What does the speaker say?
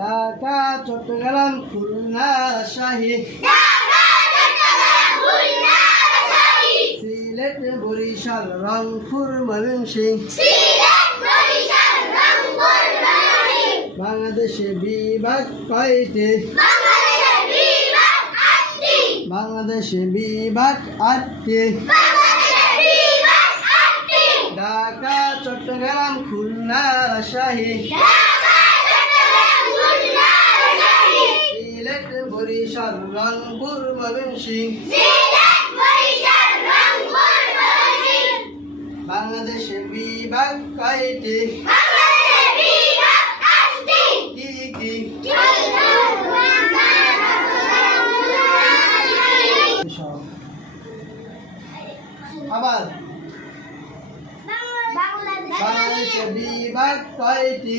ঢাকা, চট্টগ্রাম, খুলনা, রাজশাহী, সিলেট, বরিশাল, রংপুর, ময়মনসিংহ। বাংলাদেশে বিভাগ কয়টি? বাংলাদেশে বিভাগ 8টি। ঢাকা, চট্টগ্রাম, খুলনা, রাজশাহী, সিলেট, বরিশাল, রংপুর, ময়মনসিংহ। বাংলাদেশে বিভাগ কয়টি? কি কি? আবার বাংলাদেশে বিভাগ কয়টি?